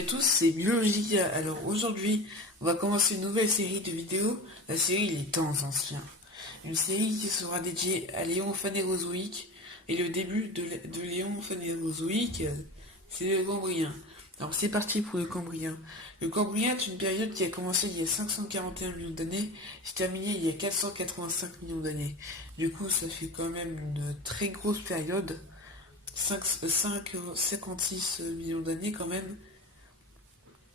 à tous, c'est Biologica. Alors aujourd'hui, on va commencer une nouvelle série de vidéos, la série Les Temps Anciens. Une série qui sera dédiée à l'éon phanérozoïque, et le début de l'éon phanérozoïque, c'est le Cambrien. Alors c'est parti pour le Cambrien. Le Cambrien est une période qui a commencé il y a 541 millions d'années, et s'est terminée il y a 485 millions d'années. Du coup, ça fait quand même une très grosse période. 56 millions d'années quand même.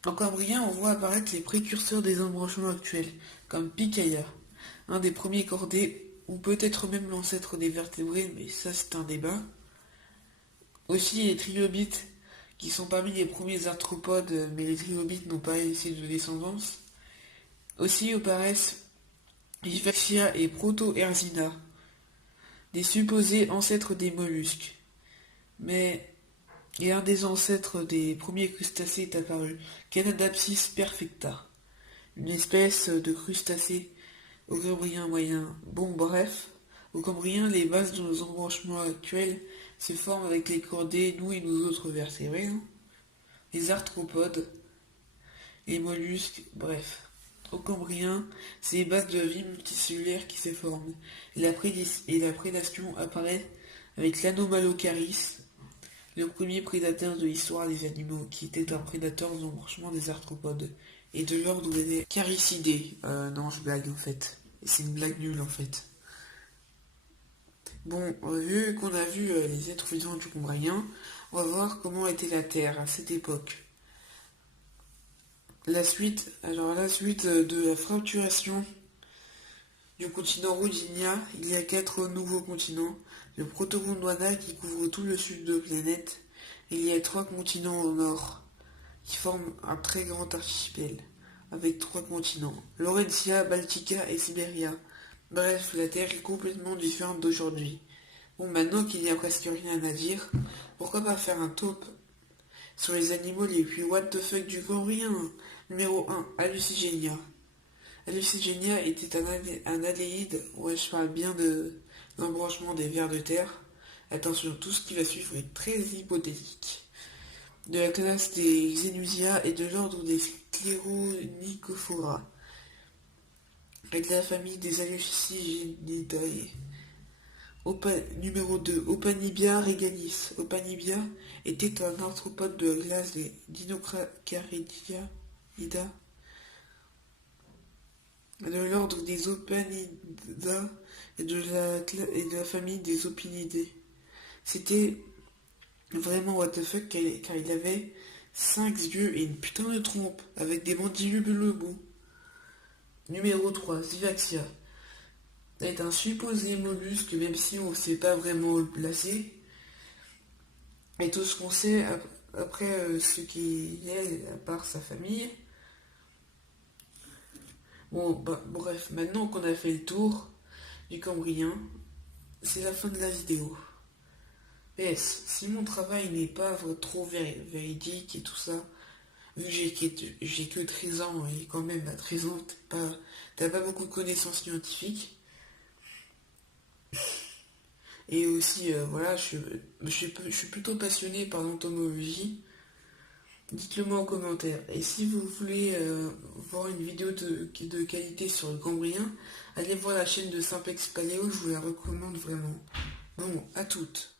En Cambrien, on voit apparaître les précurseurs des embranchements actuels, comme Pikaia, un des premiers chordés, ou peut-être même l'ancêtre des vertébrés, mais ça c'est un débat. Aussi les trilobites, qui sont parmi les premiers arthropodes, mais les trilobites n'ont pas laissé de descendance. Aussi apparaissent Vivaxia et Proto-Erzina, des supposés ancêtres des mollusques. Mais et un des ancêtres des premiers crustacés est apparu, Canadapsis perfecta, une espèce de crustacé au Cambrien moyen. Bon, bref, au Cambrien, les bases de nos embranchements actuels se forment avec les chordés, nous et nos autres vertébrés, les arthropodes, les mollusques, bref. Au Cambrien, c'est les bases de la vie multicellulaire qui se forment, et la prédation apparaît avec l'anomalocaris, le premier prédateur de l'histoire des animaux, qui était un prédateur aux embranchements des arthropodes, et de l'ordre des caricidés. Non, je blague en fait. C'est une blague nulle en fait. Bon, vu qu'on a vu les êtres vivants du Cambrien, on va voir comment était la Terre à cette époque. La suite de la fracturation du continent Rodinia, il y a 4 nouveaux continents. Le Proto-Gondwana qui couvre tout le sud de la planète. Et il y a 3 continents au nord qui forment un très grand archipel avec 3 continents. Laurentia, Baltica et Sibéria. Bref, la Terre est complètement différente d'aujourd'hui. Bon, maintenant qu'il n'y a presque rien à dire, pourquoi pas faire un top sur les animaux les plus what the fuck du Cambrien. Numéro 1, Hallucigenia. Hallucigenia était un alléide, ouais je parle bien de l'embranchement des vers de terre. Attention, tout ce qui va suivre est très hypothétique. De la classe des Xenusia et de l'ordre des Scleronychophora. Et de la famille des Hallucigenidae. Numéro 2, Opanibia regalis. Opanibia était un arthropode de la classe des Dinocaridia de l'ordre des Opanida et de la famille des Opinidés. C'était vraiment what the fuck car il avait 5 yeux et une putain de trompe avec des mandibules au bout. Numéro 3, Vivaxia est un supposé mollusque même si on ne sait pas vraiment le placer. Et tout ce qu'on sait après ce qu'il est à part sa famille. Bon, bah, bref, maintenant qu'on a fait le tour du Cambrien, c'est la fin de la vidéo. PS, si mon travail n'est pas trop véridique et tout ça, vu que j'ai que 13 ans et quand même à 13 ans, t'as pas beaucoup de connaissances scientifiques. Et aussi, voilà, je suis plutôt passionné par l'entomologie. Dites-le moi en commentaire. Et si vous voulez voir une vidéo de qualité sur le Cambrien, allez voir la chaîne de Simplex Paléo, je vous la recommande vraiment. Bon, à toutes.